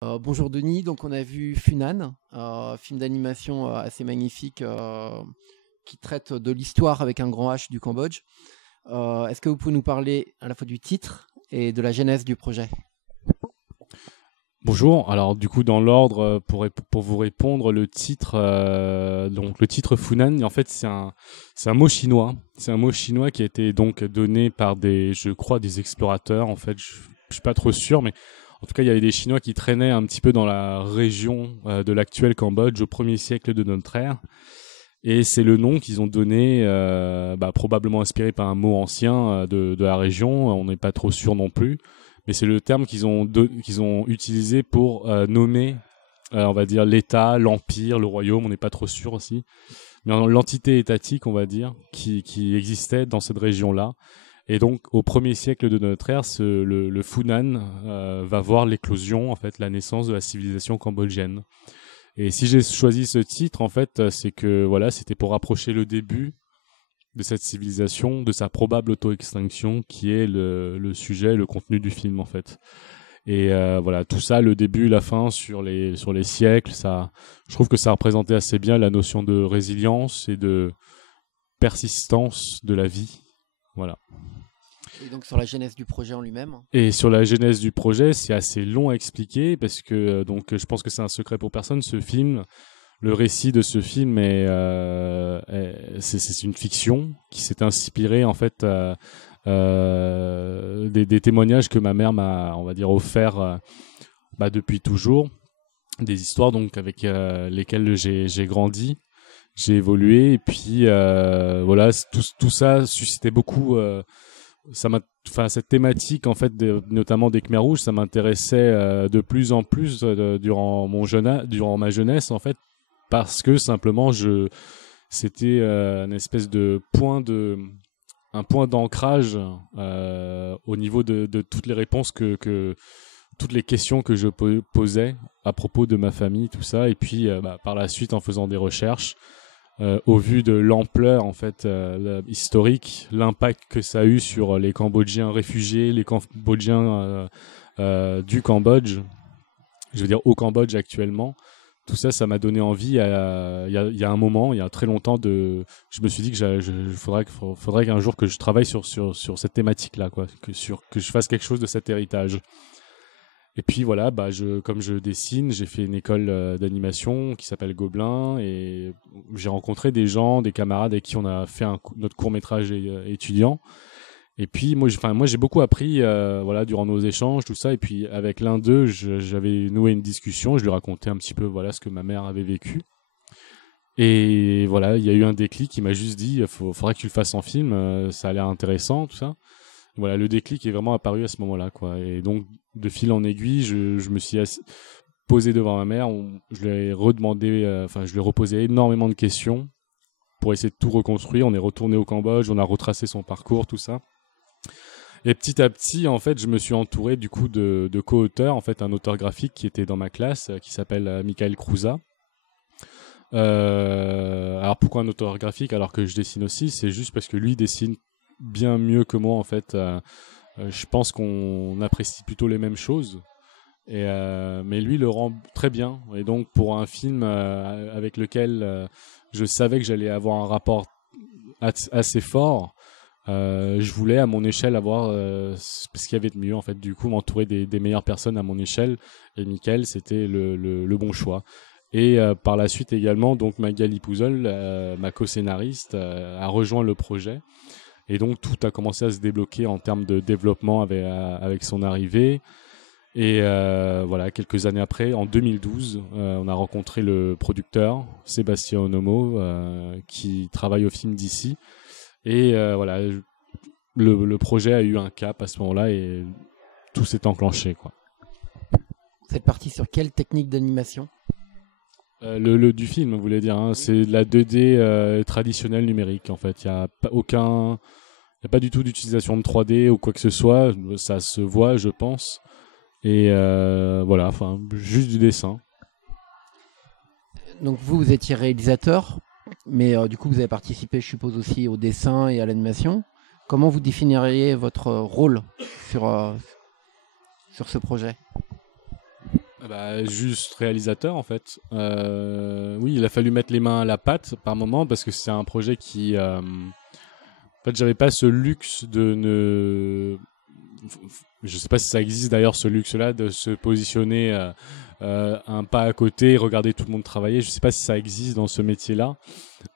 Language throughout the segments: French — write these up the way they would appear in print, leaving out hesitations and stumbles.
Bonjour Denis, donc on a vu Funan, film d'animation assez magnifique qui traite de l'histoire avec un grand H du Cambodge. Est-ce que vous pouvez nous parler à la fois du titre et de la genèse du projet? Bonjour, alors du coup dans l'ordre pour vous répondre, donc le titre Funan, en fait c'est un mot chinois. C'est un mot chinois qui a été donc donné par je crois des explorateurs en fait, je suis pas trop sûr, mais en tout cas il y avait des Chinois qui traînaient un petit peu dans la région de l'actuel Cambodge au 1er siècle de notre ère. Et c'est le nom qu'ils ont donné, probablement inspiré par un mot ancien de la région, on n'est pas trop sûr non plus. Mais c'est le terme qu'ils ont utilisé pour nommer, on va dire, l'État, l'Empire, le Royaume, on n'est pas trop sûr aussi. Mais l'entité étatique, on va dire, qui existait dans cette région-là. Et donc, au 1er siècle de notre ère, le Funan va voir l'éclosion, en fait, la naissance de la civilisation cambodgienne. Et si j'ai choisi ce titre, en fait, c'est que voilà, c'était pour rapprocher le début de cette civilisation, de sa probable auto-extinction, qui est le sujet, le contenu du film en fait. Et voilà, tout ça, le début, la fin, sur les siècles, ça, je trouve que ça représentait assez bien la notion de résilience et de persistance de la vie. Voilà. Et donc sur la genèse du projet en lui-même? Et sur la genèse du projet, c'est assez long à expliquer parce que donc je pense que c'est un secret pour personne. Ce film, le récit de ce film c'est une fiction qui s'est inspirée en fait des témoignages que ma mère m'a, on va dire, offert depuis toujours, des histoires donc avec lesquelles j'ai grandi, j'ai évolué et puis voilà, tout ça suscitait beaucoup. Cette thématique en fait, notamment des Khmers rouges, ça m'intéressait de plus en plus durant ma jeunesse en fait, parce que simplement c'était une espèce de un point d'ancrage au niveau de toutes les réponses toutes les questions que je posais à propos de ma famille, tout ça, et puis par la suite en faisant des recherches. Au vu de l'ampleur en fait historique, l'impact que ça a eu sur les Cambodgiens réfugiés, les Cambodgiens du Cambodge, je veux dire au Cambodge actuellement, tout ça, ça m'a donné envie. Il y a un moment, il y a très longtemps, je me suis dit que faudrait qu'un jour que je travaille sur cette thématique-là, quoi, que je fasse quelque chose de cet héritage. Et puis voilà, comme je dessine, j'ai fait une école d'animation qui s'appelle Gobelin et j'ai rencontré des gens, des camarades avec qui on a fait notre court-métrage étudiant. Et puis moi j'ai beaucoup appris voilà, durant nos échanges, tout ça. Et puis avec l'un d'eux, j'avais noué une discussion, je lui racontais un petit peu voilà, ce que ma mère avait vécu. Et voilà, il y a eu un déclic qui m'a juste dit faudrait que tu le fasses en film, ça a l'air intéressant, tout ça. Voilà, le déclic est vraiment apparu à ce moment-là, quoi. Et donc, de fil en aiguille, je me suis posé devant ma mère. Je lui ai redemandé, je lui ai reposé énormément de questions pour essayer de tout reconstruire. On est retourné au Cambodge, on a retracé son parcours, tout ça. Et petit à petit, en fait, je me suis entouré du coup de co-auteurs, en fait, un auteur graphique qui était dans ma classe, qui s'appelle Michael Crouza. Alors pourquoi un auteur graphique alors que je dessine aussi? C'est juste parce que lui dessine bien mieux que moi en fait. Je pense qu'on apprécie plutôt les mêmes choses. Mais lui le rend très bien. Et donc pour un film avec lequel je savais que j'allais avoir un rapport assez fort, je voulais à mon échelle avoir ce qu'il y avait de mieux en fait. Du coup m'entourer des meilleures personnes à mon échelle. Et Michael c'était le bon choix. Et par la suite également, donc Magali Pouzol, ma co-scénariste, a rejoint le projet. Et donc tout a commencé à se débloquer en termes de développement avec son arrivée. Et voilà, quelques années après, en 2012, on a rencontré le producteur Sébastien Onomo, qui travaille au film d'ici. Et voilà, le projet a eu un cap à ce moment-là et tout s'est enclenché, quoi. Vous êtes parti sur quelle technique d'animation? Du film, vous voulez dire, hein, c'est de la 2D traditionnelle numérique en fait. Il n'y a pas du tout d'utilisation de 3D ou quoi que ce soit. Ça se voit, je pense. Et voilà, enfin, juste du dessin. Donc vous étiez réalisateur, mais du coup vous avez participé, je suppose, aussi au dessin et à l'animation. Comment vous définiriez votre rôle sur ce projet? Bah, juste réalisateur en fait. Oui, il a fallu mettre les mains à la pâte par moment parce que c'est un projet qui, en fait, j'avais pas ce luxe de ne, je sais pas si ça existe d'ailleurs ce luxe-là de se positionner un pas à côté, regarder tout le monde travailler. Je sais pas si ça existe dans ce métier-là,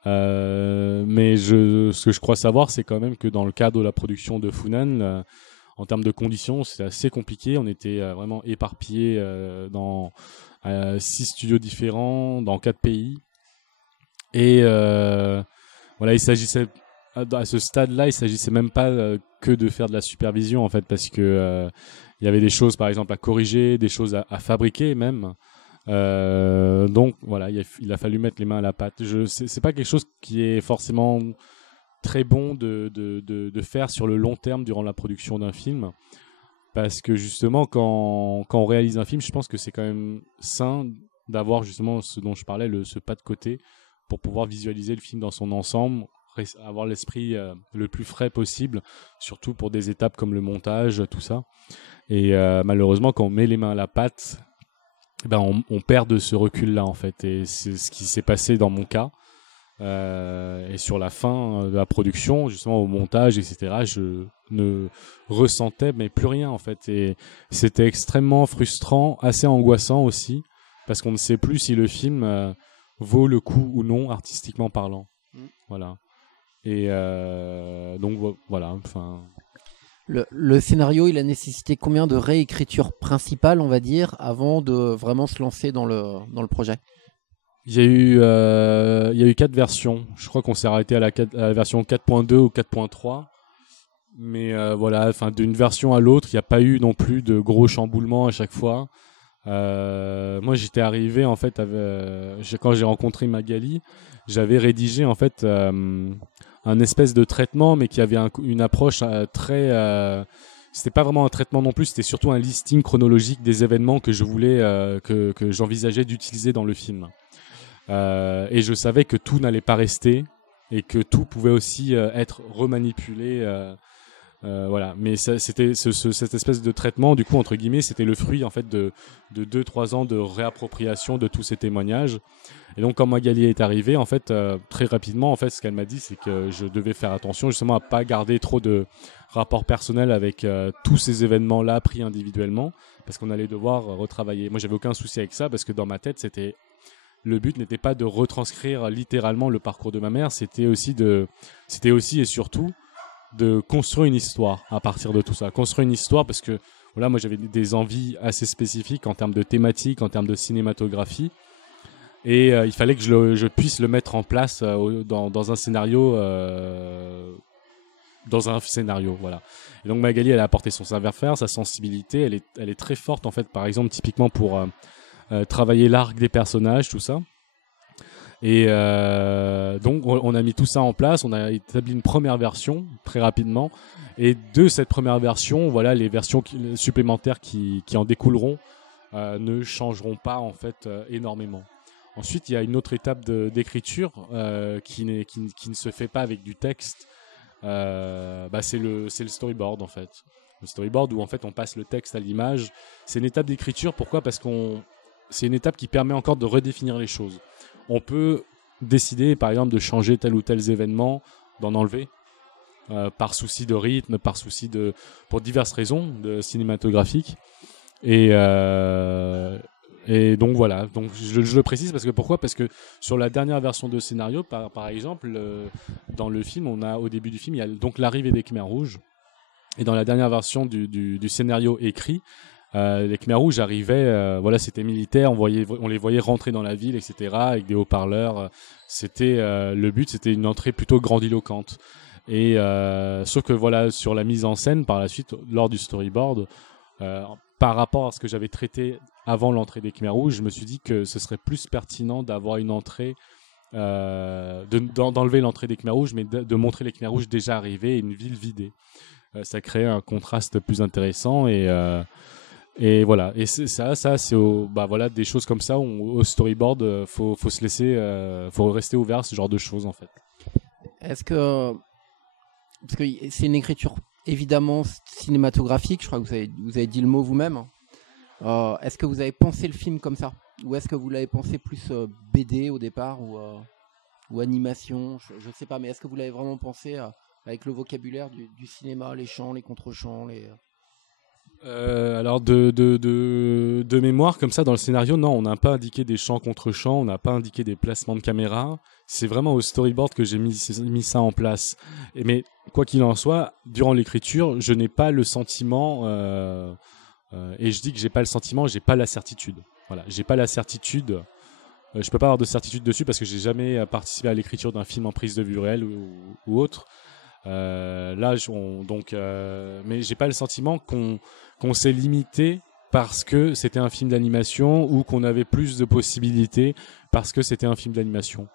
mais ce que je crois savoir, c'est quand même que dans le cadre de la production de Funan, en termes de conditions, c'est assez compliqué. On était vraiment éparpillés dans 6 studios différents, dans 4 pays. Et voilà, il s'agissait à ce stade-là, il s'agissait même pas que de faire de la supervision en fait, parce que il y avait des choses, par exemple, à corriger, des choses à fabriquer même. Donc voilà, il a fallu mettre les mains à la pâte. C'est pas quelque chose qui est forcément très bon de faire sur le long terme durant la production d'un film, parce que justement quand on réalise un film, je pense que c'est quand même sain d'avoir justement ce dont je parlais, ce pas de côté, pour pouvoir visualiser le film dans son ensemble, avoir l'esprit le plus frais possible, surtout pour des étapes comme le montage, tout ça. Et malheureusement, quand on met les mains à la pâte, ben on perd de ce recul-là en fait, et c'est ce qui s'est passé dans mon cas. Et sur la fin de la production, justement au montage, etc., je ne ressentais mais plus rien en fait, et c'était extrêmement frustrant, assez angoissant aussi, parce qu'on ne sait plus si le film vaut le coup ou non artistiquement parlant. Voilà. Et donc voilà. Enfin. Le scénario, il a nécessité combien de réécritures principales, on va dire, avant de vraiment se lancer dans le projet? Il y a eu 4 versions. Je crois qu'on s'est arrêté à la version 4.2 ou 4.3. Mais voilà, enfin d'une version à l'autre, il n'y a pas eu non plus de gros chamboulements à chaque fois. Moi, j'étais arrivé en fait quand j'ai rencontré Magali, j'avais rédigé en fait un espèce de traitement, mais qui avait une approche très. C'était pas vraiment un traitement non plus, c'était surtout un listing chronologique des événements que je voulais, que j'envisageais d'utiliser dans le film. Et je savais que tout n'allait pas rester et que tout pouvait aussi être remanipulé. Voilà, mais c'était cette espèce de traitement, du coup, entre guillemets, c'était le fruit en fait de 2-3 ans de réappropriation de tous ces témoignages. Et donc, quand Magali est arrivée, en fait, très rapidement, en fait, ce qu'elle m'a dit, c'est que je devais faire attention justement à pas garder trop de rapports personnels avec tous ces événements-là pris individuellement, parce qu'on allait devoir retravailler. Moi, j'avais aucun souci avec ça, parce que dans ma tête, le but n'était pas de retranscrire littéralement le parcours de ma mère, c'était aussi et surtout de construire une histoire à partir de tout ça. Construire une histoire parce que voilà, moi j'avais des envies assez spécifiques en termes de thématique, en termes de cinématographie, et il fallait que je puisse le mettre en place dans un scénario, voilà. Et donc Magali, elle a apporté son savoir-faire, sa sensibilité, elle est très forte en fait, par exemple typiquement pour travailler l'arc des personnages, tout ça. Et donc on a mis tout ça en place, on a établi une première version très rapidement, et de cette première version, voilà, les versions supplémentaires qui en découleront ne changeront pas en fait énormément. Ensuite, il y a une autre étape d'écriture qui ne se fait pas avec du texte. C'est le storyboard en fait. Le storyboard où en fait on passe le texte à l'image. C'est une étape d'écriture. Pourquoi ? Parce c'est une étape qui permet encore de redéfinir les choses. On peut décider, par exemple, de changer tel ou tel événement, d'en enlever, par souci de rythme, pour diverses raisons cinématographiques. Et donc voilà. Donc je le précise parce que pourquoi ? Parce que sur la dernière version de scénario, par exemple, dans le film, au début du film, il y a donc l'arrivée des Khmers rouges. Et dans la dernière version du scénario écrit, les Khmers rouges arrivaient, voilà, c'était militaire, on les voyait rentrer dans la ville, etc., avec des haut-parleurs. Le but, c'était une entrée plutôt grandiloquente. Et sauf que voilà, sur la mise en scène, par la suite, lors du storyboard, par rapport à ce que j'avais traité avant l'entrée des Khmers rouges, je me suis dit que ce serait plus pertinent d'avoir une entrée, d'enlever l'entrée des Khmers rouges, mais de montrer les Khmers rouges déjà arrivés et une ville vidée. Ça crée un contraste plus intéressant et voilà. Et c'est voilà, des choses comme ça où, au storyboard, faut se laisser, faut rester ouvert à ce genre de choses en fait. Est-ce que, parce que c'est une écriture évidemment cinématographique, je crois que vous avez dit le mot vous-même. Est-ce que vous avez pensé le film comme ça, ou est-ce que vous l'avez pensé plus BD au départ, ou animation, je ne sais pas, mais est-ce que vous l'avez vraiment pensé avec le vocabulaire du cinéma, les chants, les contre-chants, Alors de mémoire comme ça dans le scénario, non, on n'a pas indiqué des chants contre chants, on n'a pas indiqué des placements de caméra. C'est vraiment au storyboard que j'ai mis ça en place. Mais quoi qu'il en soit, durant l'écriture, je n'ai pas le sentiment, et je dis que j'ai pas le sentiment, j'ai pas la certitude. Voilà, j'ai pas la certitude. Je peux pas avoir de certitude dessus parce que j'ai jamais participé à l'écriture d'un film en prise de vue réelle ou autre. Mais j'ai pas le sentiment qu'on s'est limité parce que c'était un film d'animation ou qu'on avait plus de possibilités parce que c'était un film d'animation.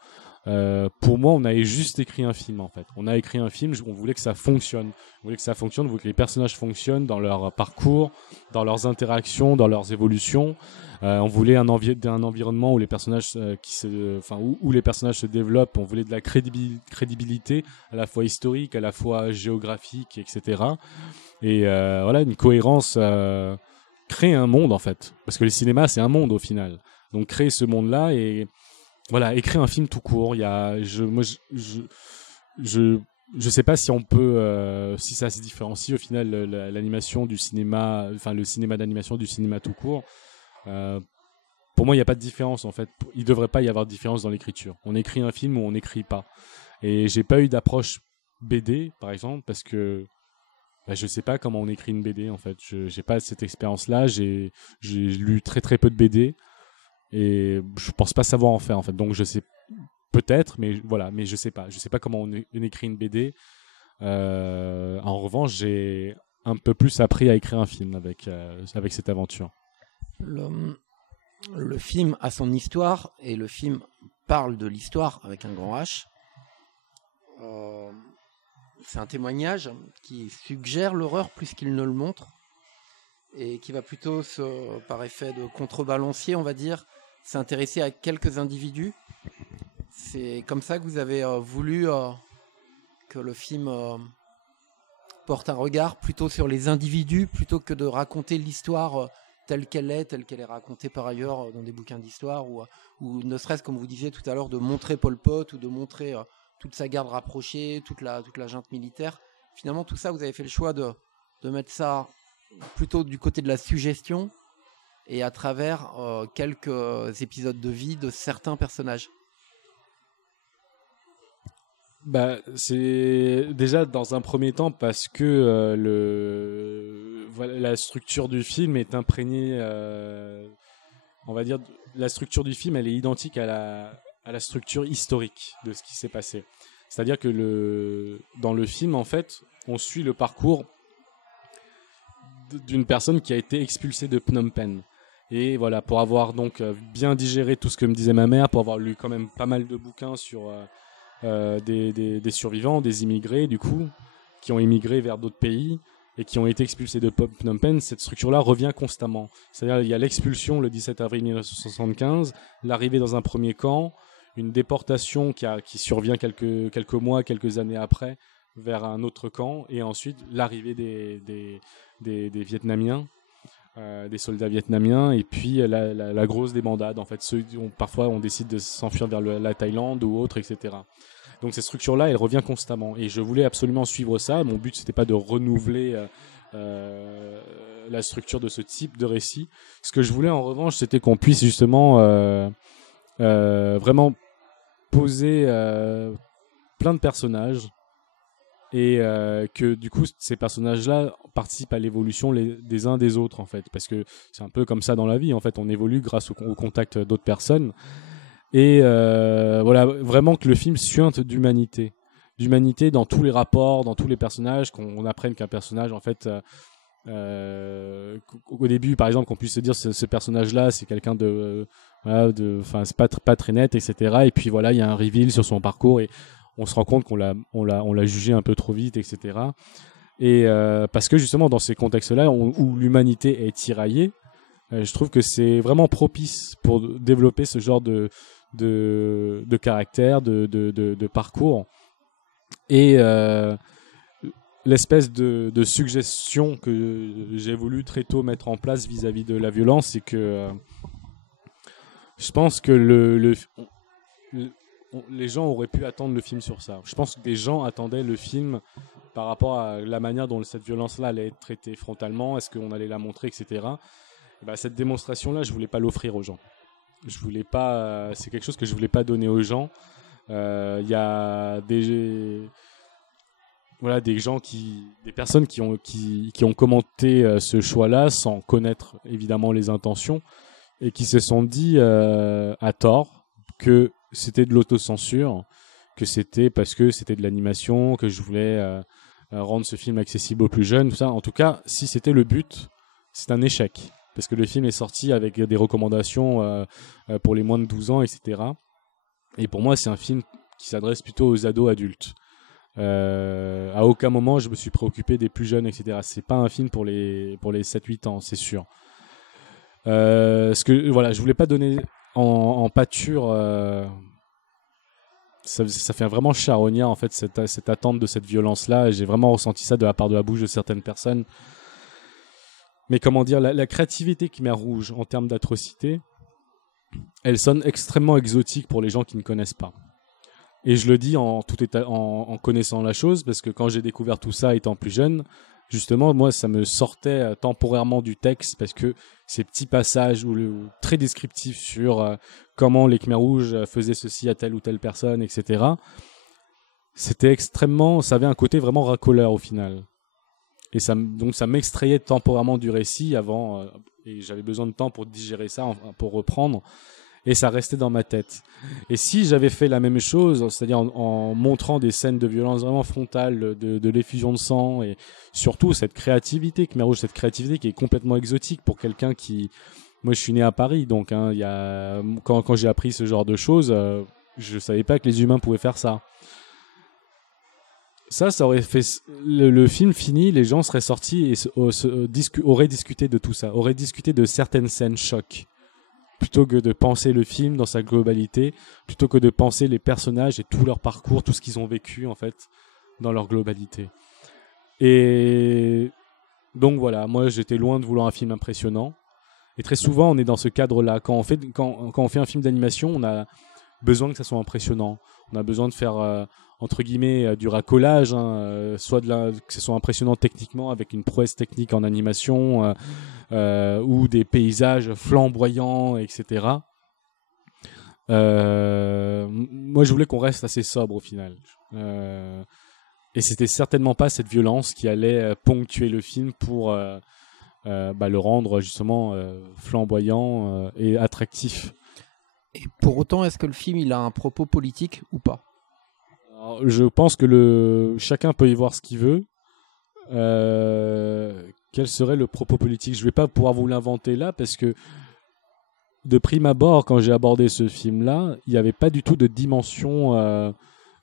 Pour moi, on avait juste écrit un film en fait. On a écrit un film, on voulait que ça fonctionne. On voulait que les personnages fonctionnent dans leur parcours, dans leurs interactions, dans leurs évolutions. On voulait un environnement où les personnages où les personnages se développent. On voulait de la crédibilité, à la fois historique, à la fois géographique, etc. Et voilà, une cohérence. Créer un monde en fait, parce que le cinéma c'est un monde au final. Donc créer ce monde-là et voilà, écrire un film tout court. Je sais pas si on peut, si ça se différencie au final l'animation du cinéma, enfin le cinéma d'animation du cinéma tout court. Pour moi, il n'y a pas de différence en fait. Il devrait pas y avoir de différence dans l'écriture. On écrit un film ou on n'écrit pas. Et j'ai pas eu d'approche BD par exemple parce que je sais pas comment on écrit une BD en fait. J'ai pas cette expérience-là. J'ai lu très très peu de BD. Et je pense pas savoir en faire en fait, donc je sais peut-être, mais voilà, mais je sais pas comment on écrit une BD. En revanche, j'ai un peu plus appris à écrire un film avec cette aventure. Le film a son histoire et le film parle de l'histoire avec un grand H. C'est un témoignage qui suggère l'horreur plus qu'il ne le montre et qui va plutôt, par effet de contrebalancier, on va dire, s'intéresser à quelques individus. C'est comme ça que vous avez voulu que le film porte un regard plutôt sur les individus plutôt que de raconter l'histoire telle qu'elle est racontée par ailleurs dans des bouquins d'histoire ou ne serait-ce, comme vous disiez tout à l'heure, de montrer Pol Pot ou de montrer toute sa garde rapprochée, toute la junte militaire. Finalement, tout ça, vous avez fait le choix de mettre ça plutôt du côté de la suggestion et à travers quelques épisodes de vie de certains personnages. C'est déjà dans un premier temps parce que la structure du film est imprégnée, on va dire, la structure du film elle est identique à la structure historique de ce qui s'est passé. C'est-à-dire que dans le film en fait, on suit le parcours d'une personne qui a été expulsée de Phnom Penh. Et voilà, pour avoir donc bien digéré tout ce que me disait ma mère, pour avoir lu quand même pas mal de bouquins sur des survivants, des immigrés du coup, qui ont immigré vers d'autres pays et qui ont été expulsés de Phnom Penh, cette structure-là revient constamment. C'est-à-dire il y a l'expulsion le 17 avril 1975, l'arrivée dans un premier camp, une déportation qui survient quelques mois, quelques années après, vers un autre camp, et ensuite l'arrivée des Vietnamiens, des soldats vietnamiens, et puis la grosse débandade. En fait, parfois on décide de s'enfuir vers la Thaïlande ou autre, etc. Donc cette structure-là, elle revient constamment. Et je voulais absolument suivre ça. Mon but, c'était pas de renouveler la structure de ce type de récit. Ce que je voulais en revanche, c'était qu'on puisse justement vraiment poser plein de personnages et que du coup ces personnages-là participent à l'évolution des uns des autres en fait, parce que c'est un peu comme ça dans la vie en fait, on évolue grâce au contact d'autres personnes et voilà, vraiment que le film suinte d'humanité dans tous les rapports, dans tous les personnages, qu'on apprenne qu'un personnage en fait au début par exemple qu'on puisse se dire ce personnage-là c'est quelqu'un c'est pas très net, etc. Et puis voilà, il y a un reveal sur son parcours et on se rend compte qu'on l'a jugé un peu trop vite, etc. Et parce que justement dans ces contextes-là où l'humanité est tiraillée, je trouve que c'est vraiment propice pour développer ce genre de caractère, de parcours. Et l'espèce de suggestion que j'ai voulu très tôt mettre en place vis-à-vis de la violence, c'est que je pense que les gens auraient pu attendre le film sur ça. Je pense que des gens attendaient le film par rapport à la manière dont cette violence-là allait être traitée frontalement, est-ce qu'on allait la montrer, etc. Et ben, cette démonstration-là, je voulais pas l'offrir aux gens. Je voulais pas, c'est quelque chose que je voulais pas donner aux gens. Il y a des gens des personnes qui ont commenté ce choix-là sans connaître évidemment les intentions et qui se sont dit à tort que c'était de l'autocensure, que c'était parce que c'était de l'animation, que je voulais rendre ce film accessible aux plus jeunes, tout ça. En tout cas, si c'était le but, c'est un échec. Parce que le film est sorti avec des recommandations pour les moins de 12 ans, etc. Et pour moi, c'est un film qui s'adresse plutôt aux ados adultes. À aucun moment, je me suis préoccupé des plus jeunes, etc. C'est pas un film pour les 7-8 ans, c'est sûr. Je voulais pas donner en pâture. Ça fait vraiment charognard en fait cette attente de cette violence-là. Et j'ai vraiment ressenti ça de la part de la bouche de certaines personnes. Mais comment dire, la créativité Khmer Rouge en termes d'atrocité, elle sonne extrêmement exotique pour les gens qui ne connaissent pas. Et je le dis en connaissant la chose, parce que quand j'ai découvert tout ça étant plus jeune, justement, moi, ça me sortait temporairement du texte, parce que ces petits passages très descriptifs sur comment les Khmer Rouges faisaient ceci à telle ou telle personne, etc., ça avait un côté vraiment racoleur au final. Et donc ça m'extrayait temporairement du récit avant, et j'avais besoin de temps pour digérer ça, pour reprendre. Et ça restait dans ma tête. Et si j'avais fait la même chose, c'est-à-dire en montrant des scènes de violence vraiment frontales, de l'effusion de sang, et surtout cette créativité Khmer Rouge, cette créativité qui est complètement exotique pour quelqu'un qui... Moi, je suis né à Paris, donc quand j'ai appris ce genre de choses, je savais pas que les humains pouvaient faire ça. Ça aurait fait... Le film fini, les gens seraient sortis et auraient discuté de tout ça, auraient discuté de certaines scènes chocs. Plutôt que de penser le film dans sa globalité, plutôt que de penser les personnages et tout leur parcours, tout ce qu'ils ont vécu en fait dans leur globalité. Et donc voilà, moi j'étais loin de vouloir un film impressionnant. Et très souvent on est dans ce cadre-là. Quand on fait un film d'animation, on a besoin que ça soit impressionnant. On a besoin de faire entre guillemets du racolage, soit que ce soit impressionnant techniquement avec une prouesse technique en animation. Ou des paysages flamboyants, etc. Moi, je voulais qu'on reste assez sobre au final. Et c'était certainement pas cette violence qui allait ponctuer le film pour le rendre justement flamboyant et attractif. Et pour autant, est-ce que le film il a un propos politique ou pas ? Alors, je pense que chacun peut y voir ce qu'il veut. Quel serait le propos politique ? Je ne vais pas pouvoir vous l'inventer là parce que de prime abord, quand j'ai abordé ce film-là, il n'y avait pas du tout de dimension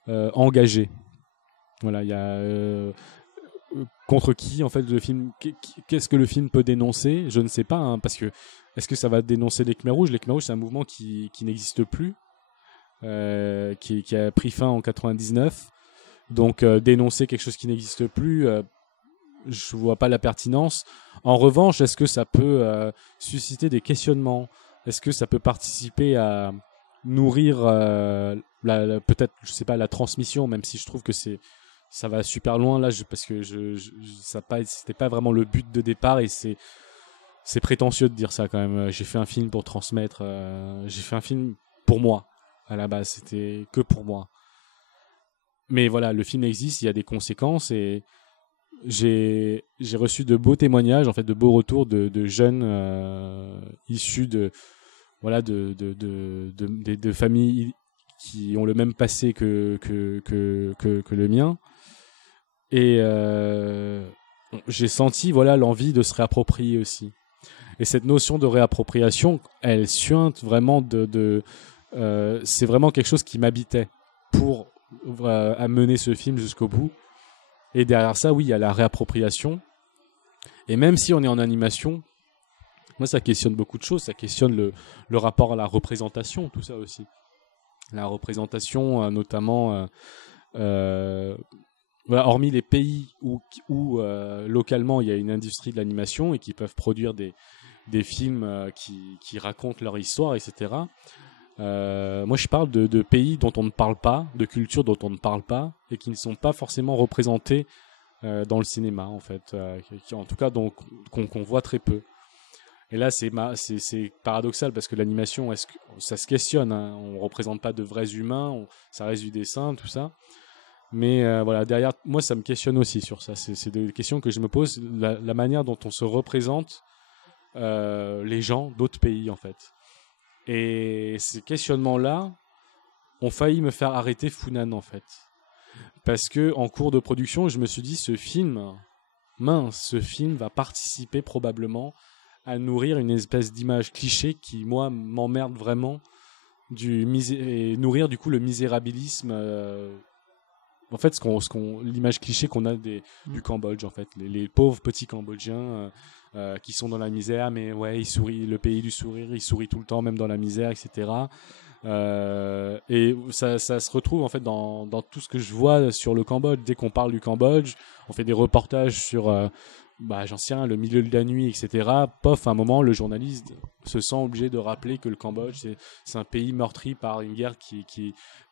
engagée. Voilà, il y a contre qui en fait le film, qu'est-ce que le film peut dénoncer ? Je ne sais pas, hein, parce que est-ce que ça va dénoncer les Khmer Rouges ? Les Khmer Rouges, c'est un mouvement qui n'existe plus, qui a pris fin en 99. Donc dénoncer quelque chose qui n'existe plus. Je vois pas la pertinence. En revanche, est-ce que ça peut susciter des questionnements ? Est-ce que ça peut participer à nourrir peut-être, je sais pas, la transmission, même si je trouve que ça va super loin là, parce que c'était pas vraiment le but de départ et c'est prétentieux de dire ça quand même. J'ai fait un film pour transmettre. J'ai fait un film pour moi à la base. C'était que pour moi. Mais voilà, le film existe, il y a des conséquences et j'ai reçu de beaux témoignages, en fait, de beaux retours de jeunes issus de familles qui ont le même passé que le mien. Et j'ai senti l'envie de se réapproprier aussi. Et cette notion de réappropriation, elle suinte vraiment c'est vraiment quelque chose qui m'habitait pour amener ce film jusqu'au bout. Et derrière ça, oui, il y a la réappropriation. Et même si on est en animation, moi, ça questionne beaucoup de choses. Ça questionne le rapport à la représentation, tout ça aussi. La représentation, notamment voilà, hormis les pays où localement il y a une industrie de l'animation et qui peuvent produire des films qui racontent leur histoire, etc. Moi, je parle de pays dont on ne parle pas, de cultures dont on ne parle pas et qui ne sont pas forcément représentés dans le cinéma, en fait, en tout cas qu'on voit très peu. Et là, c'est paradoxal parce que l'animation, ça se questionne, hein. On ne représente pas de vrais humains, ça reste du dessin, tout ça. Mais voilà, derrière, moi, ça me questionne aussi sur ça. C'est des questions que je me pose, la manière dont on se représente les gens d'autres pays, en fait. Et ces questionnements-là ont failli me faire arrêter Funan, en fait. Parce que en cours de production, je me suis dit, ce film va participer probablement à nourrir une espèce d'image cliché qui, moi, m'emmerde vraiment, et nourrir du coup le misérabilisme. En fait, l'image cliché qu'on a du Cambodge, en fait, les pauvres petits Cambodgiens qui sont dans la misère, mais ouais, ils sourient, le pays du sourire, ils sourient tout le temps, même dans la misère, etc. Et ça se retrouve en fait dans tout ce que je vois sur le Cambodge. Dès qu'on parle du Cambodge, on fait des reportages sur, j'en sais rien, le milieu de la nuit, etc. Pof, à un moment, le journaliste se sent obligé de rappeler que le Cambodge, c'est un pays meurtri par une guerre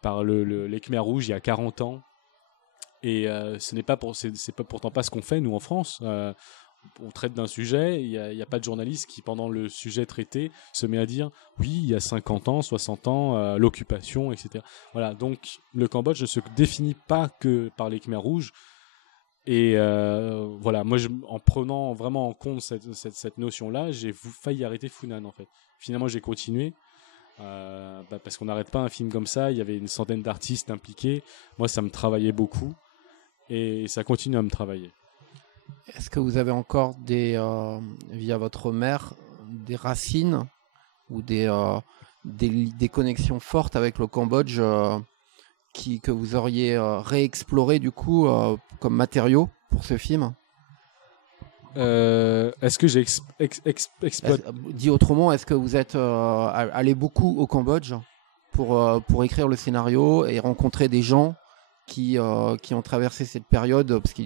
par les Khmers rouges il y a 40 ans. Et c'est pourtant pas ce qu'on fait nous en France. On traite d'un sujet, il n'y a pas de journaliste qui, pendant le sujet traité, se met à dire oui, il y a 50 ans, 60 ans, l'occupation, etc. Voilà, donc le Cambodge ne se définit pas que par les Khmers rouges. Et voilà, moi, en prenant vraiment en compte cette notion-là, j'ai failli arrêter Funan, en fait. Finalement, j'ai continué. Parce qu'on n'arrête pas un film comme ça, il y avait une centaine d'artistes impliqués. Moi, ça me travaillait beaucoup. Et ça continue à me travailler. Est-ce que vous avez encore via votre mère, des racines ou des connexions fortes avec le Cambodge que vous auriez réexploré du coup comme matériau pour ce film? Est-ce que j'ai exploité... Dit autrement, est-ce que vous êtes allé beaucoup au Cambodge pour écrire le scénario et rencontrer des gens qui ont traversé cette période, parce que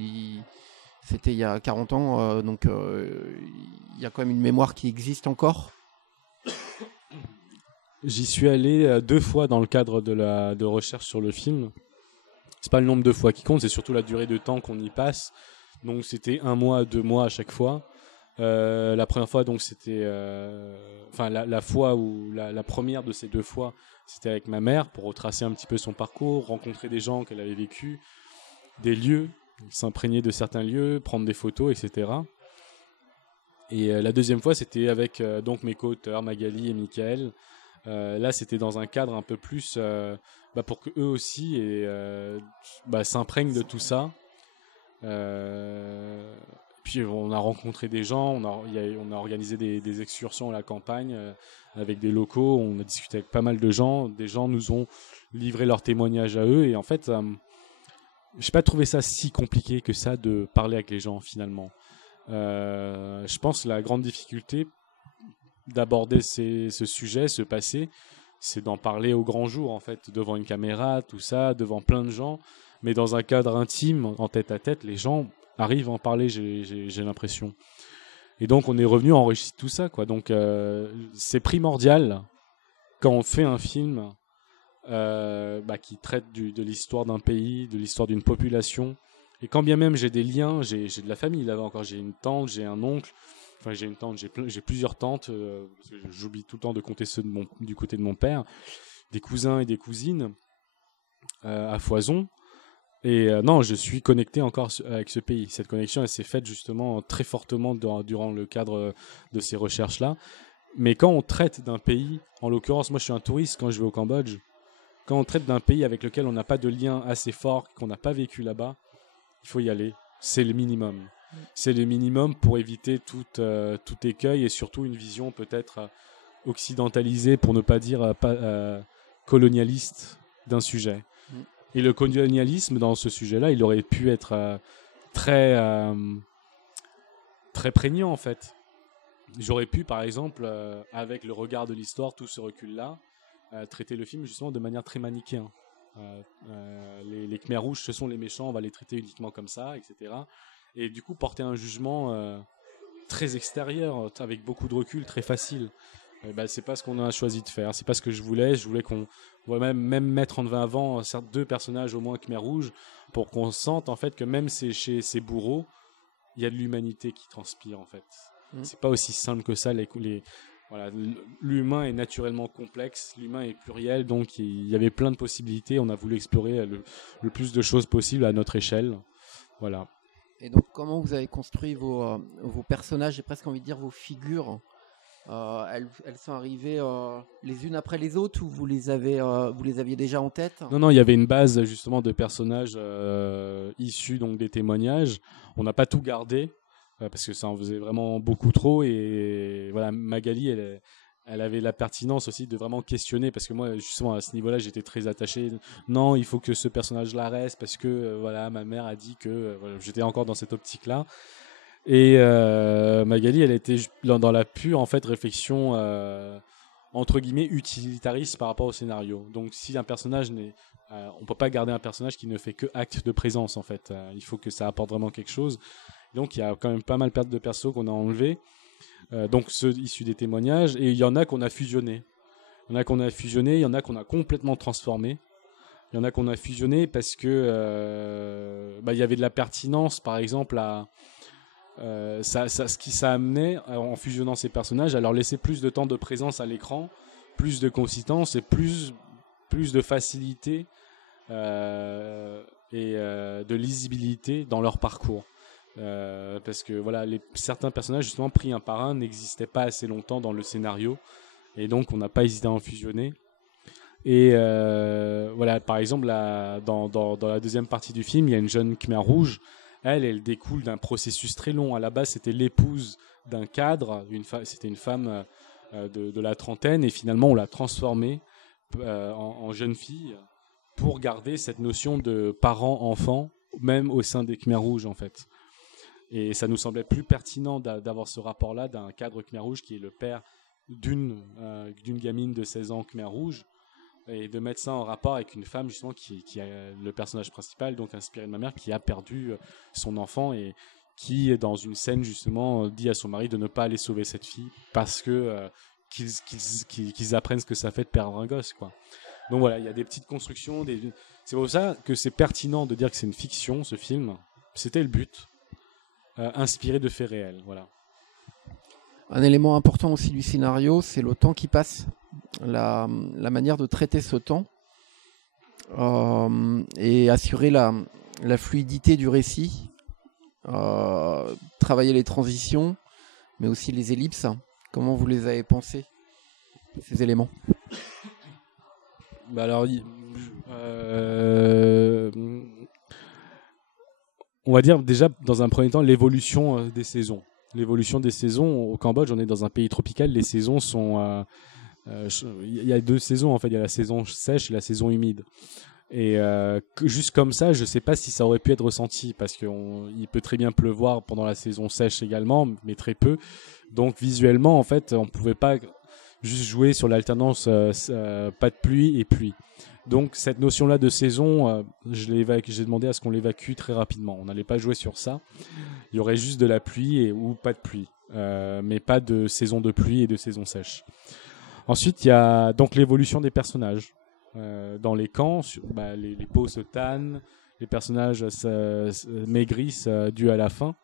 c'était il y a 40 ans, donc il y a quand même une mémoire qui existe encore. J'y suis allé 2 fois dans le cadre de recherche sur le film. C'est pas le nombre de fois qui compte, c'est surtout la durée de temps qu'on y passe. Donc c'était 1 mois, 2 mois à chaque fois. La première fois, donc c'était, la fois où la première de ces 2 fois, c'était avec ma mère pour retracer un petit peu son parcours, rencontrer des gens qu'elle avait vécu, des lieux, s'imprégner de certains lieux, prendre des photos, etc. Et la deuxième fois, c'était avec donc mes co-auteurs Magali et Michael. Là, c'était dans un cadre un peu plus pour que eux aussi s'imprègnent de tout ça. Puis on a rencontré des gens, on a organisé des excursions à la campagne avec des locaux, on a discuté avec pas mal de gens, des gens nous ont livré leurs témoignages à eux, et en fait, j'ai pas trouvé ça si compliqué que ça de parler avec les gens finalement. Je pense que la grande difficulté d'aborder ce sujet, ce passé, c'est d'en parler au grand jour, en fait, devant une caméra, tout ça, devant plein de gens, mais dans un cadre intime, en tête à tête, les gens arrivent à en parler, j'ai l'impression. Et donc on est revenu enrichir tout ça, quoi. Donc c'est primordial quand on fait un film qui traite de l'histoire d'un pays, de l'histoire d'une population. Et quand bien même j'ai des liens, j'ai de la famille là-bas encore, j'ai une tante, j'ai un oncle, enfin j'ai une tante, j'ai plusieurs tantes, parce que j'oublie tout le temps de compter ceux du côté de mon père, des cousins et des cousines à foison. Et non, je suis connecté encore avec ce pays. Cette connexion, elle s'est faite justement très fortement durant le cadre de ces recherches-là. Mais quand on traite d'un pays, en l'occurrence, moi je suis un touriste quand je vais au Cambodge, quand on traite d'un pays avec lequel on n'a pas de lien assez fort, qu'on n'a pas vécu là-bas, il faut y aller. C'est le minimum. C'est le minimum pour éviter tout écueil et surtout une vision peut-être occidentalisée, pour ne pas dire colonialiste d'un sujet. Et le colonialisme dans ce sujet-là, il aurait pu être très prégnant en fait. J'aurais pu, par exemple, avec le regard de l'histoire, tout ce recul-là, traiter le film justement de manière très manichéenne. Les Khmers rouges, ce sont les méchants, on va les traiter uniquement comme ça, etc. Et du coup, porter un jugement très extérieur, avec beaucoup de recul, très facile. C'est pas ce qu'on a choisi de faire, c'est pas ce que je voulais. Je voulais qu'on même mettre en avant deux personnages au moins Khmer rouges pour qu'on sente en fait que même chez ces bourreaux, il y a de l'humanité qui transpire en fait. C'est pas aussi simple que ça. Voilà, l'humain est naturellement complexe, l'humain est pluriel, donc il y avait plein de possibilités. On a voulu explorer le plus de choses possibles à notre échelle. Voilà. Et donc, comment vous avez construit vos personnages, j'ai presque envie de dire vos figures elles sont arrivées les unes après les autres, ou vous les aviez déjà en tête? Non, il y avait une base justement de personnages issus donc des témoignages. On n'a pas tout gardé parce que ça en faisait vraiment beaucoup trop. Et voilà, Magali, elle avait la pertinence aussi de vraiment questionner, parce que moi justement à ce niveau-là j'étais très attaché. Non, il faut que ce personnage-là reste parce que voilà, ma mère a dit que voilà, j'étais encore dans cette optique-là. Et Magali, elle était dans la pure en fait réflexion entre guillemets utilitariste par rapport au scénario. Donc si un personnage on peut pas garder un personnage qui ne fait que acte de présence en fait. Il faut que ça apporte vraiment quelque chose. Donc il y a quand même pas mal de persos qu'on a enlevés. Donc ceux issus des témoignages, et il y en a qu'on a fusionnés. Il y en a qu'on a complètement transformés. Il y en a qu'on a fusionnés parce que il y avait de la pertinence, par exemple ce qui ça amenait en fusionnant ces personnages à leur laisser plus de temps de présence à l'écran, plus de consistance et plus de facilité et de lisibilité dans leur parcours. Parce que voilà, certains personnages justement pris un par un n'existaient pas assez longtemps dans le scénario, et donc on n'a pas hésité à en fusionner. Et voilà, par exemple dans la deuxième partie du film, il y a une jeune Khmer rouge. Elle découle d'un processus très long. À la base, c'était l'épouse d'un cadre, c'était une femme de la trentaine, et finalement on l'a transformée en jeune fille pour garder cette notion de parent-enfant, même au sein des Khmer rouges en fait. Et ça nous semblait plus pertinent d'avoir ce rapport-là d'un cadre Khmer rouge qui est le père d'une gamine de 16 ans Khmer rouge, et de mettre ça en rapport avec une femme justement qui est le personnage principal, donc inspiré de ma mère, qui a perdu son enfant, et qui dans une scène justement dit à son mari de ne pas aller sauver cette fille parce que qu'ils apprennent ce que ça fait de perdre un gosse, quoi. Donc voilà, il y a des petites constructions, c'est pour ça que c'est pertinent de dire que c'est une fiction, ce film. C'était le but, inspiré de faits réels, voilà. Un élément important aussi du scénario, c'est le temps qui passe, la manière de traiter ce temps et assurer la fluidité du récit, travailler les transitions, mais aussi les ellipses. Comment vous les avez pensés, ces éléments? Alors, on va dire déjà dans un premier temps l'évolution des saisons. L'évolution des saisons au Cambodge, on est dans un pays tropical, les saisons sont... il y a deux saisons en fait, il y a la saison sèche et la saison humide. Et juste comme ça, je ne sais pas si ça aurait pu être ressenti, parce qu'il peut très bien pleuvoir pendant la saison sèche également, mais très peu. Donc visuellement, en fait, on ne pouvait pas juste jouer sur l'alternance pas de pluie et pluie. Donc cette notion-là de saison, j'ai demandé à ce qu'on l'évacue très rapidement. On n'allait pas jouer sur ça. Il y aurait juste de la pluie ou pas de pluie, mais pas de saison de pluie et de saison sèche. Ensuite, il y a donc l'évolution des personnages. Dans les camps, les peaux se tannent, les personnages maigrissent dû à la faim.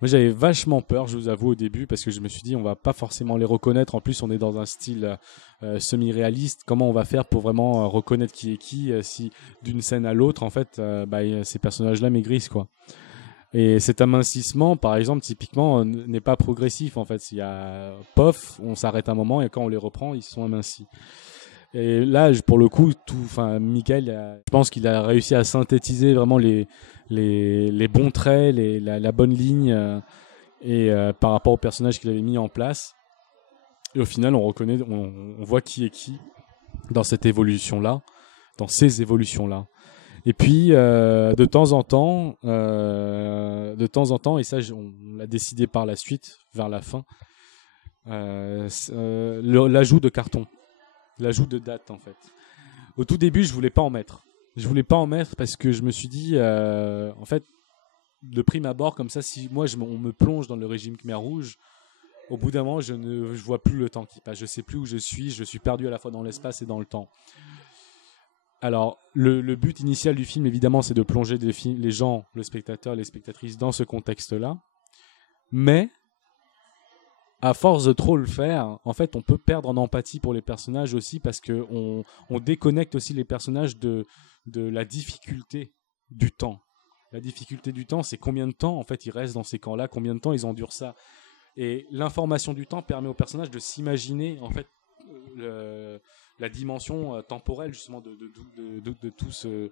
Moi, j'avais vachement peur, je vous avoue, au début, parce que je me suis dit, on va pas forcément les reconnaître. En plus, on est dans un style semi-réaliste. Comment on va faire pour vraiment reconnaître qui est qui, si d'une scène à l'autre, en fait, ces personnages-là maigrissent, quoi. Et cet amincissement, par exemple, typiquement, n'est pas progressif, en fait. Il y a pof, on s'arrête un moment, et quand on les reprend, ils sont amincis. Et là, pour le coup, Michael, je pense qu'il a réussi à synthétiser vraiment les bons traits, la bonne ligne, et par rapport au personnage qu'il avait mis en place. Et au final, on voit qui est qui dans cette évolution-là, dans ces évolutions-là. Et puis, de temps en temps, et ça, on l'a décidé par la suite, vers la fin, l'ajout de carton. L'ajout de date, en fait. Au tout début, je voulais pas en mettre. Je voulais pas en mettre parce que je me suis dit, en fait, de prime abord, comme ça, si moi on me plonge dans le régime Khmer Rouge, au bout d'un moment, je vois plus le temps qui passe. Je sais plus où je suis perdu à la fois dans l'espace et dans le temps. Alors, le but initial du film, évidemment, c'est de plonger les gens, le spectateur, les spectatrices, dans ce contexte-là. Mais, à force de trop le faire, en fait, on peut perdre en empathie pour les personnages aussi parce qu'on déconnecte aussi les personnages de la difficulté du temps. La difficulté du temps, c'est combien de temps, en fait, ils restent dans ces camps-là, combien de temps ils endurent ça. Et l'information du temps permet aux personnages de s'imaginer, en fait, la dimension temporelle, justement, de tout ce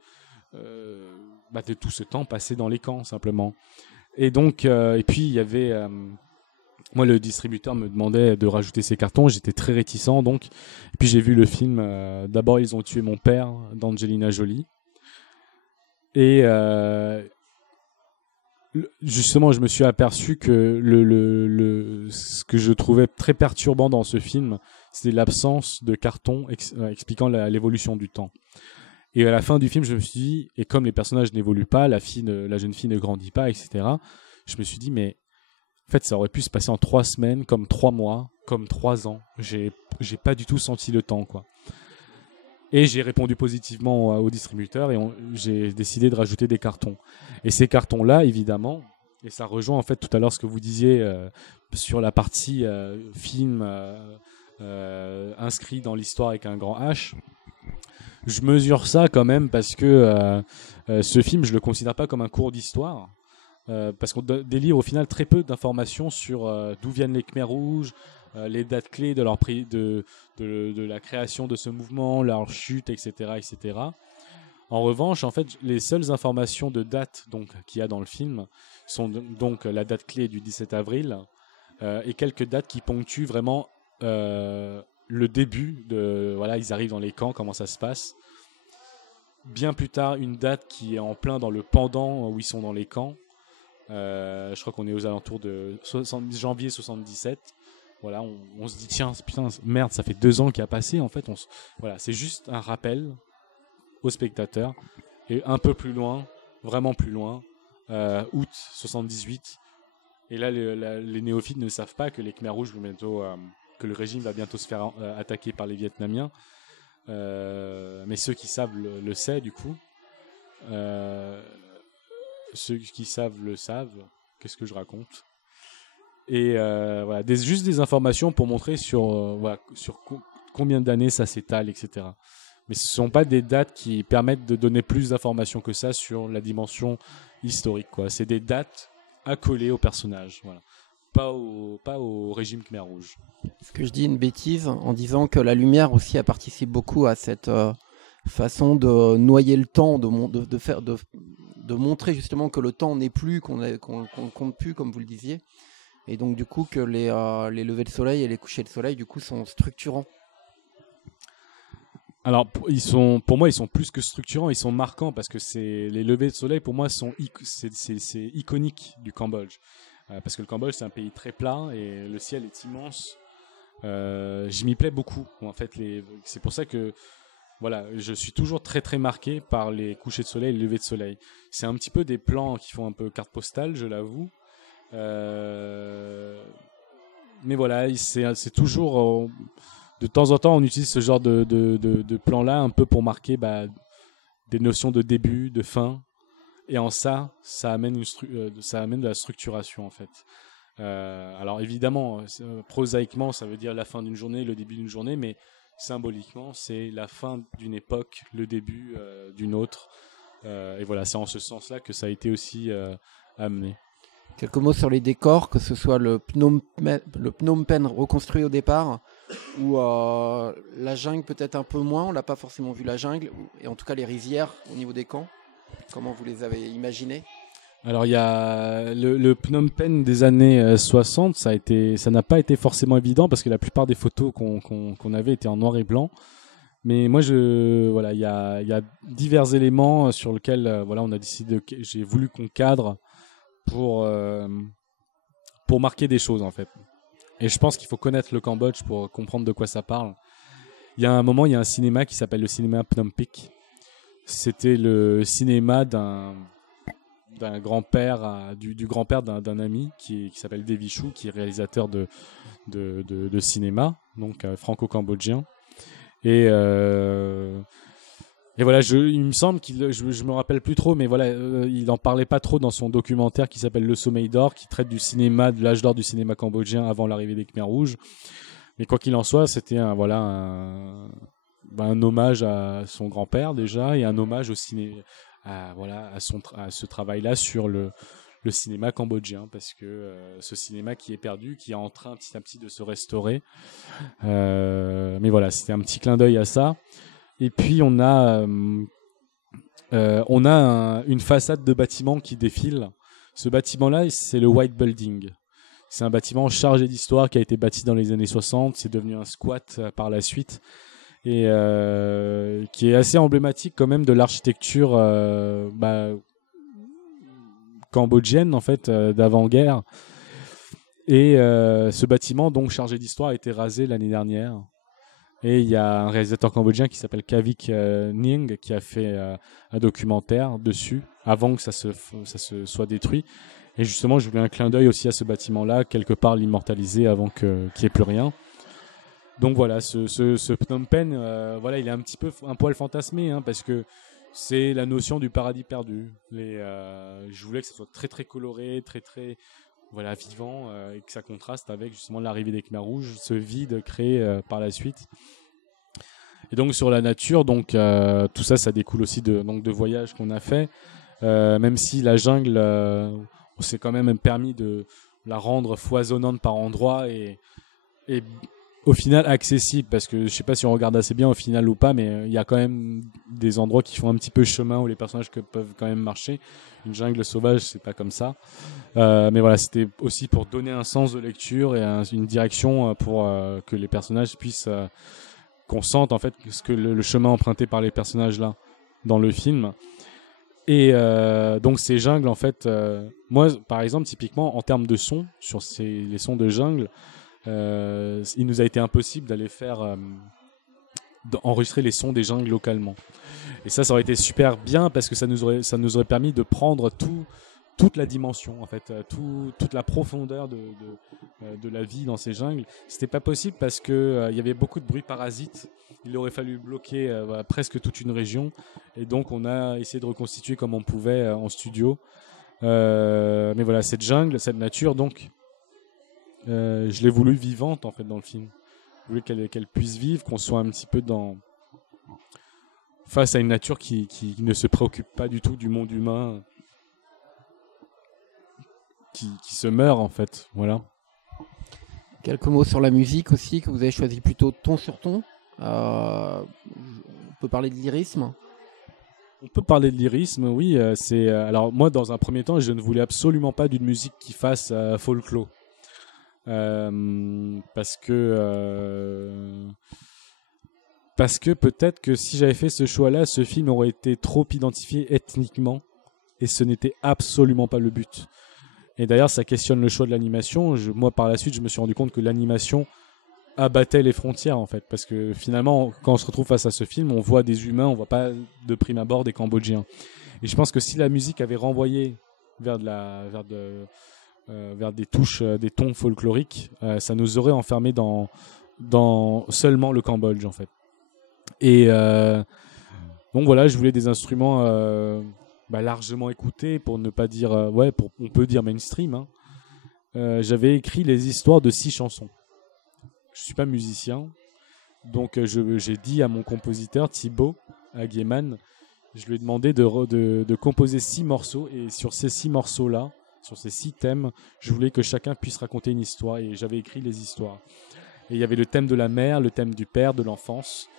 temps passé dans les camps, simplement. Et donc, et puis, il y avait... moi, le distributeur me demandait de rajouter ces cartons. J'étais très réticent, donc. Et puis, j'ai vu le film. D'abord, ils ont tué mon père d'Angelina Jolie. Et justement, je me suis aperçu que ce que je trouvais très perturbant dans ce film, c'était l'absence de carton expliquant l'évolution du temps. Et à la fin du film, je me suis dit, et comme les personnages n'évoluent pas, la jeune fille ne grandit pas, etc., je me suis dit, mais en fait, ça aurait pu se passer en 3 semaines, comme 3 mois, comme 3 ans. J'ai pas du tout senti le temps, quoi. Et j'ai répondu positivement au distributeur et j'ai décidé de rajouter des cartons. Et ces cartons-là, évidemment, et ça rejoint en fait tout à l'heure ce que vous disiez sur la partie film inscrit dans l'histoire avec un grand H. Je mesure ça quand même parce que ce film, je le considère pas comme un cours d'histoire. Parce qu'on délivre au final très peu d'informations sur d'où viennent les Khmers rouges, les dates clés de la création de ce mouvement, leur chute, etc., etc. En revanche, en fait, les seules informations de date qu'il y a dans le film sont donc la date clé du 17 avril et quelques dates qui ponctuent vraiment le début de voilà, ils arrivent dans les camps, comment ça se passe. Bien plus tard, une date qui est en plein dans le pendant où ils sont dans les camps. Je crois qu'on est aux alentours de janvier 77. Voilà, on se dit tiens, putain, merde, ça fait 2 ans qu'il a passé. En fait, voilà, c'est juste un rappel au spectateur. Et un peu plus loin, vraiment plus loin, août 78. Et là, les néophytes ne savent pas que les Khmers rouges que le régime va bientôt se faire attaquer par les Vietnamiens. Mais ceux qui savent le savent du coup. Ceux qui savent le savent. Qu'est-ce que je raconte? Et voilà, juste des informations pour montrer sur combien d'années ça s'étale, etc. Mais ce ne sont pas des dates qui permettent de donner plus d'informations que ça sur la dimension historique, quoi. C'est des dates accolées au personnage, voilà. Pas au régime Khmer Rouge. Est-ce que je dis une bêtise en disant que la lumière aussi a participé beaucoup à cette façon de noyer le temps, de montrer justement que le temps n'est plus, qu'on ne compte plus, comme vous le disiez. Et donc du coup que les levers de soleil et les couchers de soleil du coup sont structurants. Alors pour moi ils sont plus que structurants, ils sont marquants parce que les levers de soleil pour moi c'est iconique du Cambodge. Parce que le Cambodge c'est un pays très plat et le ciel est immense. Je m'y plais beaucoup en fait. C'est pour ça que voilà, je suis toujours très très marqué par les couchers de soleil et les levers de soleil. C'est un petit peu des plans qui font un peu carte postale, je l'avoue. Mais voilà, c'est toujours de temps en temps on utilise ce genre de plan-là un peu pour marquer des notions de début, de fin, et en ça amène de la structuration en fait. Alors évidemment, prosaïquement, ça veut dire la fin d'une journée, le début d'une journée, mais symboliquement, c'est la fin d'une époque, le début d'une autre. Et voilà, c'est en ce sens-là que ça a été aussi amené. Quelques mots sur les décors, que ce soit le Phnom Penh reconstruit au départ, ou la jungle peut-être un peu moins, on l'a pas forcément vu la jungle, et en tout cas les rizières au niveau des camps. Comment vous les avez imaginées? Alors il y a le Phnom Penh des années 60, ça n'a pas été forcément évident parce que la plupart des photos qu'on avait étaient en noir et blanc. Mais moi il y a divers éléments sur lesquels on a décidé j'ai voulu qu'on cadre pour marquer des choses en fait. Et je pense qu'il faut connaître le Cambodge pour comprendre de quoi ça parle. Il il y a un moment, il y a un cinéma qui s'appelle le cinéma Phnom Penh. C'était le cinéma d'un grand-père, du grand-père d'un ami qui s'appelle Devi Chou, qui est réalisateur de cinéma, donc franco-cambodgien. Et voilà, il me semble je me rappelle plus trop, mais voilà, il en parlait pas trop dans son documentaire qui s'appelle Le Sommeil d'or, qui traite du cinéma, de l'âge d'or du cinéma cambodgien avant l'arrivée des Khmers rouges. Mais quoi qu'il en soit, c'était un hommage à son grand-père déjà, et un hommage au à ce travail-là sur le cinéma cambodgien, parce que ce cinéma qui est perdu, qui est en train petit à petit de se restaurer. Mais voilà, c'était un petit clin d'œil à ça. Et puis on a une façade de bâtiment qui défile. Ce bâtiment-là, c'est le White Building. C'est un bâtiment chargé d'histoire qui a été bâti dans les années 60. C'est devenu un squat par la suite. Et qui est assez emblématique quand même de l'architecture cambodgienne en fait, d'avant-guerre. Et ce bâtiment, donc chargé d'histoire, a été rasé l'année dernière. Et il y a un réalisateur cambodgien qui s'appelle Kavik Ning qui a fait un documentaire dessus avant que ça se soit détruit. Et justement, je voulais un clin d'œil aussi à ce bâtiment-là, quelque part l'immortaliser avant qu'il n'y ait plus rien. Donc voilà, ce Phnom Penh, voilà, il est un poil fantasmé, hein, parce que c'est la notion du paradis perdu. Je voulais que ça soit très très coloré, très très voilà, vivant, et que ça contraste avec justement l'arrivée des Khmers rouges, ce vide créé par la suite. Et donc sur la nature, donc tout ça, ça découle aussi de voyages qu'on a fait. Même si la jungle, on s'est quand même permis de la rendre foisonnante par endroits et au final accessible, parce que je sais pas si on regarde assez bien au final ou pas, mais il y a quand même des endroits qui font un petit peu chemin où les personnages peuvent quand même marcher. Une jungle sauvage, c'est pas comme ça. Mais voilà, c'était aussi pour donner un sens de lecture et une direction pour que les personnages puissent qu'on sente en fait ce que le chemin emprunté par les personnages là dans le film. Et donc ces jungles en fait, moi par exemple typiquement en termes de son sur les sons de jungle, il nous a été impossible d'aller faire enregistrer les sons des jungles localement. Et ça aurait été super bien parce que ça nous aurait permis de prendre toute la dimension en fait, toute la profondeur de la vie dans ces jungles. C'était pas possible parce que il y avait beaucoup de bruits parasites. Il aurait fallu bloquer presque toute une région, et donc on a essayé de reconstituer comme on pouvait en studio. Mais voilà, cette jungle, cette nature, donc je l'ai voulu vivante en fait dans le film. Je voulais qu'elle puisse vivre, qu'on soit un petit peu face à une nature qui ne se préoccupe pas du tout du monde humain, qui se meurt en fait. Voilà. Quelques mots sur la musique aussi, que vous avez choisi plutôt ton sur ton. On peut parler de lyrisme. On peut parler de lyrisme, oui. Alors moi, dans un premier temps, je ne voulais absolument pas d'une musique qui fasse folklore. Parce que peut-être que si j'avais fait ce choix-là, ce film aurait été trop identifié ethniquement, et ce n'était absolument pas le but. Et d'ailleurs, ça questionne le choix de l'animation. Moi, par la suite, je me suis rendu compte que l'animation abattait les frontières, en fait, parce que finalement, quand on se retrouve face à ce film, on voit des humains, on voit pas de prime abord des Cambodgiens. Et je pense que si la musique avait renvoyé vers des touches, des tons folkloriques, ça nous aurait enfermés dans seulement le Cambodge en fait. Et donc voilà, je voulais des instruments largement écoutés, pour ne pas dire on peut dire mainstream, hein. J'avais écrit les histoires de 6 chansons. Je suis pas musicien, donc j'ai dit à mon compositeur Thibaut Aguieman, je lui ai demandé de composer 6 morceaux, et sur ces 6 morceaux là, sur ces 6 thèmes, je voulais que chacun puisse raconter une histoire, et j'avais écrit les histoires. Et il y avait le thème de la mère, le thème du père, de l'enfance,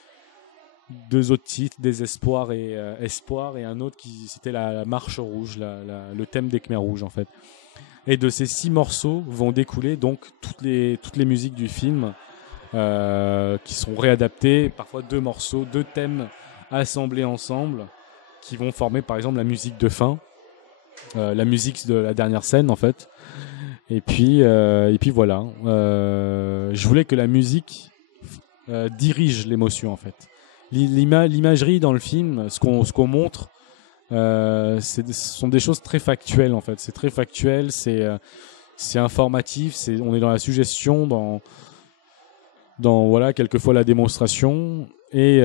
2 autres titres, Désespoir et Espoir, et un autre c'était la Marche rouge, le thème des Khmers rouges en fait. Et de ces 6 morceaux vont découler donc toutes les musiques du film, qui sont réadaptées, parfois 2 morceaux, 2 thèmes assemblés ensemble, qui vont former par exemple la musique de fin. La musique de la dernière scène en fait, et puis voilà, je voulais que la musique dirige l'émotion en fait. L'imagerie dans le film, ce qu'on montre, ce sont des choses très factuelles en fait. C'est très factuel, c'est informatif, on est dans la suggestion, dans voilà, quelquefois la démonstration. Et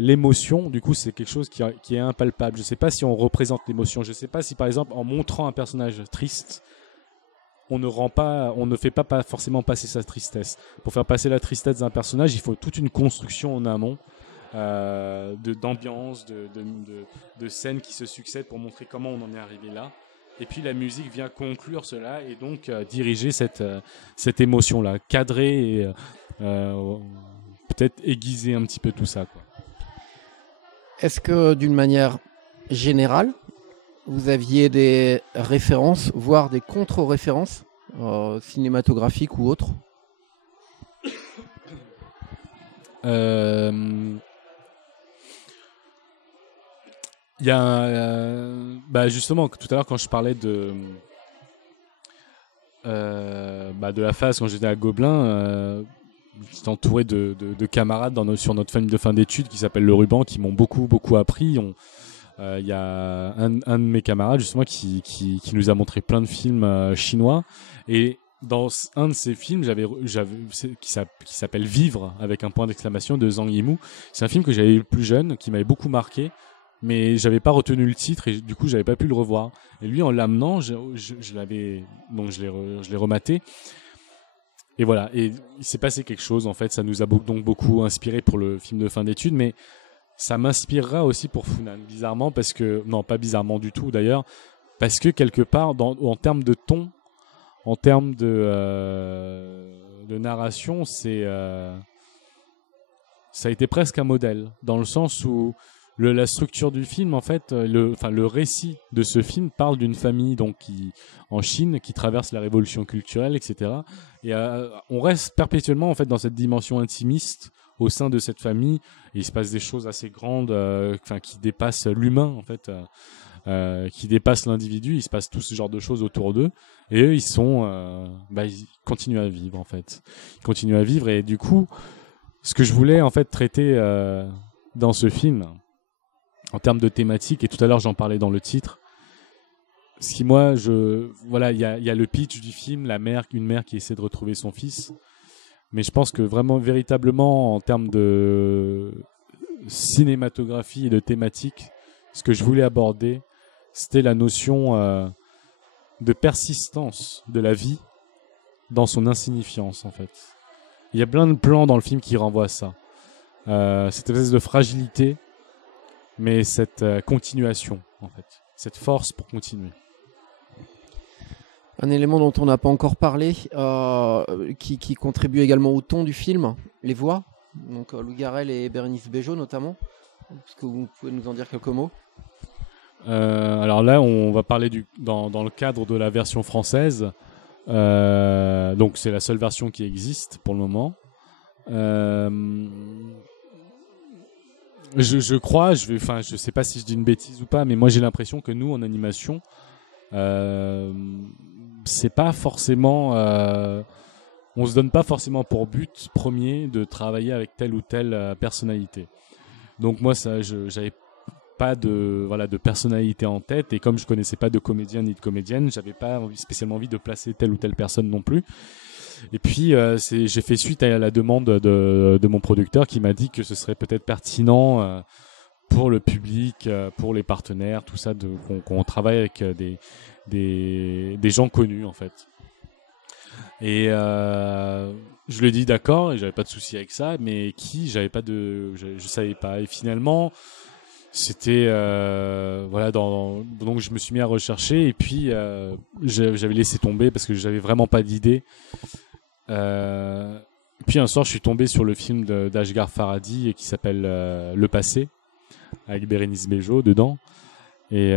l'émotion, du coup, c'est quelque chose qui est impalpable. Je ne sais pas si on représente l'émotion. Je ne sais pas si, par exemple, en montrant un personnage triste, on ne fait pas forcément passer sa tristesse. Pour faire passer la tristesse d'un personnage, il faut toute une construction en amont, d'ambiance, de scènes qui se succèdent pour montrer comment on en est arrivé là. Et puis la musique vient conclure cela et donc diriger cette émotion-là, cadrer et peut-être aiguiser un petit peu tout ça, quoi. Est-ce que d'une manière générale, vous aviez des références, voire des contre-références cinématographiques ou autres? Il y a justement tout à l'heure quand je parlais de la phase quand j'étais à Gobelin, j'étais entouré de camarades sur notre film de fin d'études qui s'appelle Le Ruban, qui m'ont beaucoup appris. Il y a un de mes camarades justement qui nous a montré plein de films chinois, et dans un de ces films qui s'appelle Vivre avec un point d'exclamation de Zhang Yimou. C'est un film que j'avais vu plus jeune, qui m'avait beaucoup marqué, mais j'avais pas retenu le titre et du coup j'avais pas pu le revoir. Et lui, en l'amenant, je l'ai rematé. Et voilà, et il s'est passé quelque chose en fait, ça nous a donc beaucoup inspiré pour le film de fin d'études, mais ça m'inspirera aussi pour Funan, bizarrement, parce que, non pas bizarrement du tout d'ailleurs, parce que quelque part, en termes de ton, en termes de narration, ça a été presque un modèle, dans le sens où la structure du film, en fait, le récit de ce film parle d'une famille donc en Chine qui traverse la révolution culturelle, etc. Et on reste perpétuellement en fait dans cette dimension intimiste au sein de cette famille. Et il se passe des choses assez grandes, qui dépassent l'humain en fait, qui dépassent l'individu. Il se passe tout ce genre de choses autour d'eux. Et eux, ils continuent à vivre en fait. Ils continuent à vivre. Et du coup, ce que je voulais en fait traiter dans ce film, en termes de thématique, et tout à l'heure j'en parlais dans le titre, il y a le pitch du film, une mère qui essaie de retrouver son fils, mais je pense que vraiment, véritablement, en termes de cinématographie et de thématique, ce que je voulais aborder, c'était la notion de persistance de la vie dans son insignifiance, en fait. Il y a plein de plans dans le film qui renvoient à ça. Cette espèce de fragilité, mais cette continuation, en fait. Cette force pour continuer. Un élément dont on n'a pas encore parlé, qui contribue également au ton du film, les voix. Donc Louis Garrel et Bérénice Bejo notamment. Est-ce que vous pouvez nous en dire quelques mots? Alors là, on va parler dans le cadre de la version française. Donc c'est la seule version qui existe pour le moment. Je crois, je sais pas si je dis une bêtise ou pas, mais moi j'ai l'impression que nous en animation, c'est pas forcément, on se donne pas forcément pour but premier de travailler avec telle ou telle personnalité. Donc moi j'avais pas de personnalité en tête, et comme je connaissais pas de comédien ni de comédienne, j'avais pas spécialement envie de placer telle ou telle personne non plus. Et puis j'ai fait suite à la demande de mon producteur qui m'a dit que ce serait peut-être pertinent pour le public, pour les partenaires, tout ça, qu'on travaille avec des gens connus en fait. Et je lui ai dit d'accord, et j'avais pas de souci avec ça, mais je savais pas. Et finalement, c'était donc je me suis mis à rechercher, et puis j'avais laissé tomber parce que j'avais vraiment pas d'idée. Puis un soir, je suis tombé sur le film d'Ashghar Farhadi qui s'appelle Le Passé, avec Bérénice Bejo dedans. Et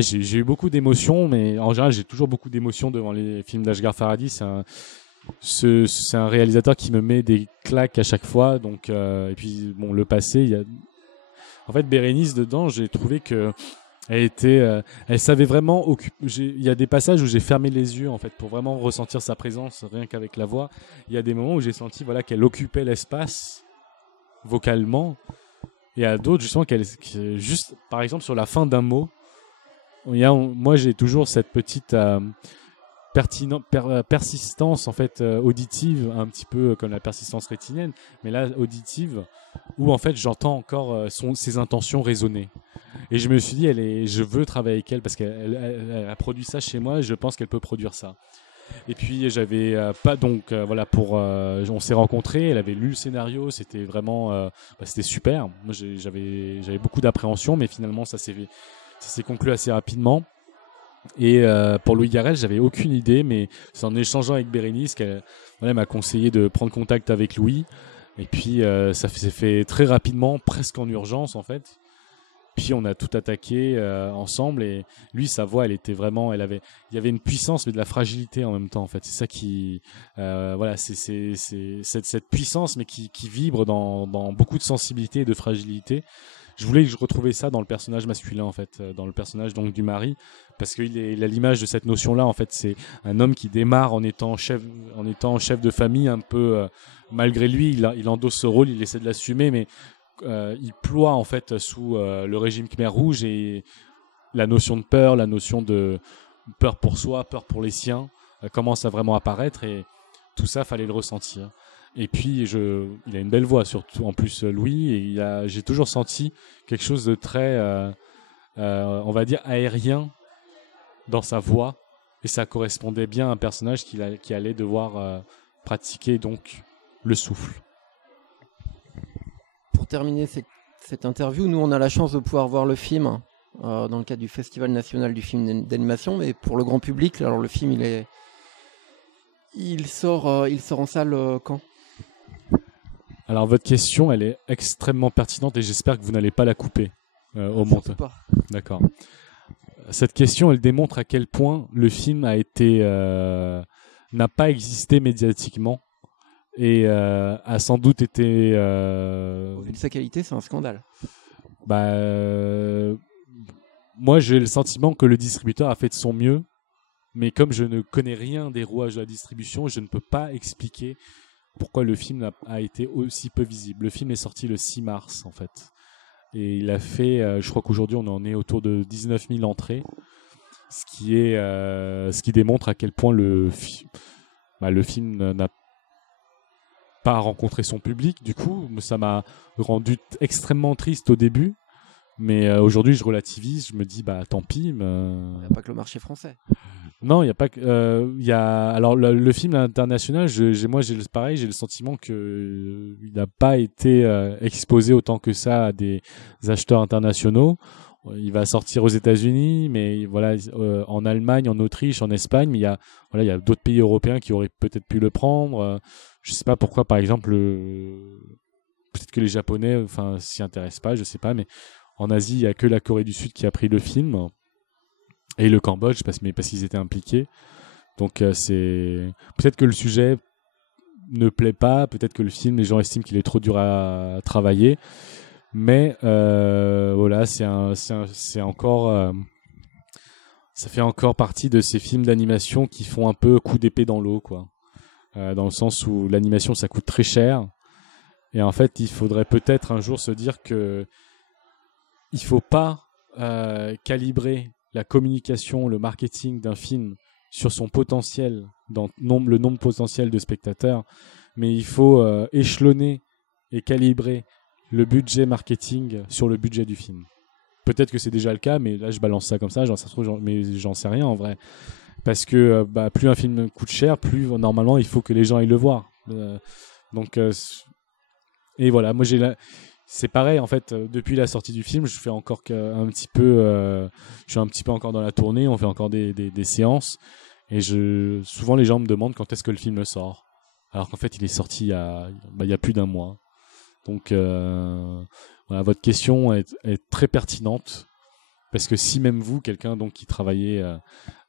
j'ai eu beaucoup d'émotions, mais en général, j'ai toujours beaucoup d'émotions devant les films d'Ashghar Farhadi. C'est un réalisateur qui me met des claques à chaque fois. Donc, et puis, bon, Le Passé, en fait, Bérénice dedans, j'ai trouvé que Elle savait vraiment. Il y a des passages où j'ai fermé les yeux en fait pour vraiment ressentir sa présence, rien qu'avec la voix. Il y a des moments où j'ai senti voilà qu'elle occupait l'espace vocalement, et à d'autres justement juste, par exemple sur la fin d'un mot. Moi, j'ai toujours cette petite persistance en fait auditive, un petit peu comme la persistance rétinienne, mais là auditive, où en fait j'entends encore ses intentions résonner. Et je me suis dit, je veux travailler avec elle parce qu'elle a produit ça chez moi. Et je pense qu'elle peut produire ça. Et puis j'avais pas donc voilà on s'est rencontrés. Elle avait lu le scénario, c'était vraiment c'était super. Moi j'avais beaucoup d'appréhension, mais finalement ça s'est conclu assez rapidement. Et pour Louis Garrel, j'avais aucune idée, mais c'est en échangeant avec Bérénice qu'elle m'a conseillé de prendre contact avec Louis. Et puis ça s'est fait très rapidement, presque en urgence en fait. Puis on a tout attaqué ensemble, et lui, sa voix, il y avait une puissance mais de la fragilité en même temps en fait. C'est ça qui voilà, c'est cette puissance mais qui vibre dans beaucoup de sensibilité et de fragilité. Je voulais que je retrouvais ça dans le personnage masculin en fait, dans le personnage donc du mari, parce qu'il a l'image de cette notion-là en fait. C'est un homme qui démarre en étant chef de famille un peu malgré lui, il endosse ce rôle, il essaie de l'assumer, mais il ploie en fait sous le régime Khmer Rouge, et la notion de peur, la notion de peur pour soi, peur pour les siens commence à vraiment apparaître, et tout ça fallait le ressentir. Et puis il a une belle voix surtout en plus Louis, et j'ai toujours senti quelque chose de très on va dire aérien dans sa voix, et ça correspondait bien à un personnage qui allait devoir pratiquer donc le souffle. Pour terminer cette interview, nous on a la chance de pouvoir voir le film dans le cadre du Festival national du film d'animation, mais pour le grand public, alors le film il sort en salle quand ? Alors votre question, elle est extrêmement pertinente, et j'espère que vous n'allez pas la couper au montage. D'accord. Cette question, elle démontre à quel point le film n'a pas existé médiatiquement, et a sans doute été... Au vu de sa qualité, c'est un scandale. Moi, j'ai le sentiment que le distributeur a fait de son mieux, mais comme je ne connais rien des rouages de la distribution, je ne peux pas expliquer pourquoi le film a été aussi peu visible. Le film est sorti le 6 mars, en fait. Et il a fait, je crois qu'aujourd'hui, on en est autour de 19 000 entrées, ce qui démontre à quel point le film n'a pas rencontré son public. Du coup, ça m'a rendu extrêmement triste au début. Mais aujourd'hui, je relativise, je me dis, tant pis. Il n'y a pas que le marché français. Non, il n'y a pas que. Alors, le film international, moi, j'ai le sentiment qu'il n'a pas été exposé autant que ça à des acheteurs internationaux. Il va sortir aux États-Unis, mais voilà, en Allemagne, en Autriche, en Espagne, mais il y a d'autres pays européens qui auraient peut-être pu le prendre. Je ne sais pas pourquoi, par exemple, peut-être que les Japonais s'y intéressent pas, je ne sais pas, mais en Asie, il n'y a que la Corée du Sud qui a pris le film, et le Cambodge, parce qu'ils étaient impliqués. Donc c'est peut-être que le sujet ne plaît pas, peut-être que le film, les gens estiment qu'il est trop dur à travailler, mais voilà, c'est encore ça fait encore partie de ces films d'animation qui font un peu coup d'épée dans l'eau, quoi. Dans le sens où l'animation, ça coûte très cher, et en fait, il faudrait peut-être un jour se dire que il faut pas calibrer la communication, le marketing d'un film sur son potentiel, le nombre potentiel de spectateurs, mais il faut échelonner et calibrer le budget marketing sur le budget du film. Peut-être que c'est déjà le cas, mais là je balance ça comme ça, mais j'en sais rien en vrai. Parce que plus un film coûte cher, plus normalement il faut que les gens aillent le voir. Et voilà, moi c'est pareil en fait, depuis la sortie du film, je fais encore un petit peu je suis un petit peu encore dans la tournée, on fait encore des séances, et souvent les gens me demandent quand est-ce que le film sort, alors qu'en fait il est sorti il y a plus d'un mois. Donc voilà, votre question est très pertinente, parce que si même vous, quelqu'un donc qui travaillait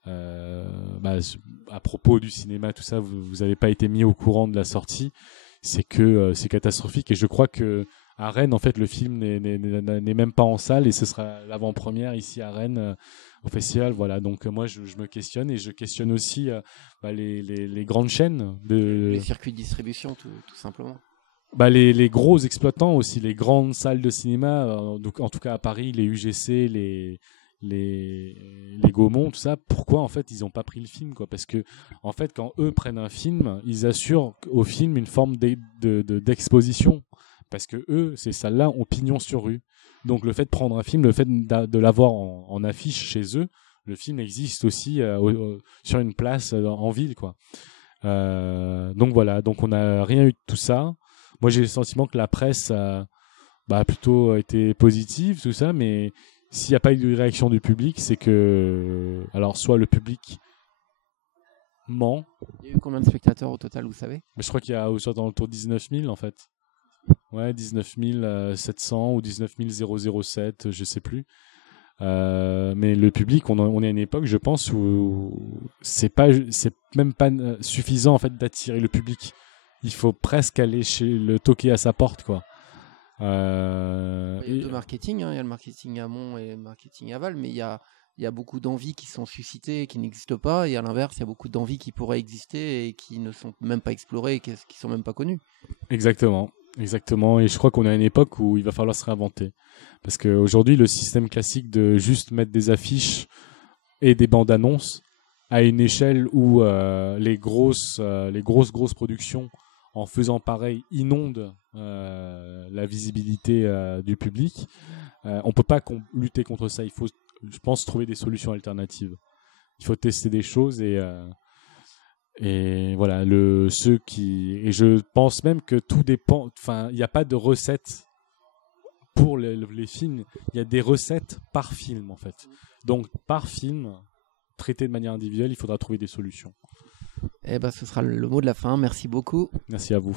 à propos du cinéma, tout ça, vous n'avez pas été mis au courant de la sortie, c'est que c'est catastrophique. Et je crois que à Rennes, en fait, le film n'est même pas en salle et ce sera l'avant-première ici à Rennes au festival. Voilà, donc moi, je me questionne et je questionne aussi les grandes chaînes Les circuits de distribution, tout simplement. Les gros exploitants aussi, les grandes salles de cinéma, donc en tout cas à Paris, les UGC, les Gaumont, tout ça. Pourquoi en fait ils n'ont pas pris le film, quoi? Parce que en fait quand eux prennent un film, ils assurent au film une forme d'exposition. Parce que eux, ces salles-là ont pignon sur rue. Donc le fait de prendre un film, le fait de l'avoir en affiche chez eux, le film existe aussi sur une place en ville, quoi. Donc voilà, donc on n'a rien eu de tout ça. Moi, j'ai le sentiment que la presse a plutôt été positive, tout ça, mais s'il n'y a pas eu de réaction du public, c'est que, alors, soit le public ment. Il y a eu combien de spectateurs au total, vous savez? Mais je crois qu'il y a soit dans le tour de 19 000, en fait. Ouais, 19 700 ou 19 007, je sais plus. Mais le public, on est à une époque, je pense, où c'est même pas suffisant, en fait, d'attirer le public. Il faut presque aller le toquer à sa porte, quoi. Il y a deux marketing, hein. Il y a le marketing amont et le marketing aval, mais il y a beaucoup d'envies qui sont suscitées et qui n'existent pas, et à l'inverse, il y a beaucoup d'envies qui pourraient exister et qui ne sont même pas explorées et qui sont même pas connues. Exactement, et je crois qu'on est à une époque où il va falloir se réinventer. Parce qu'aujourd'hui, le système classique de juste mettre des affiches et des bandes annonces à une échelle où les grosses productions, en faisant pareil, inondent la visibilité du public. On ne peut pas lutter contre ça. Il faut, je pense, trouver des solutions alternatives. Il faut tester des choses et voilà, et je pense même que tout dépend. Enfin, il n'y a pas de recette pour les films. Il y a des recettes par film, en fait. Donc, par film, traité de manière individuelle, il faudra trouver des solutions. Eh ben, ce sera le mot de la fin. Merci beaucoup. Merci à vous.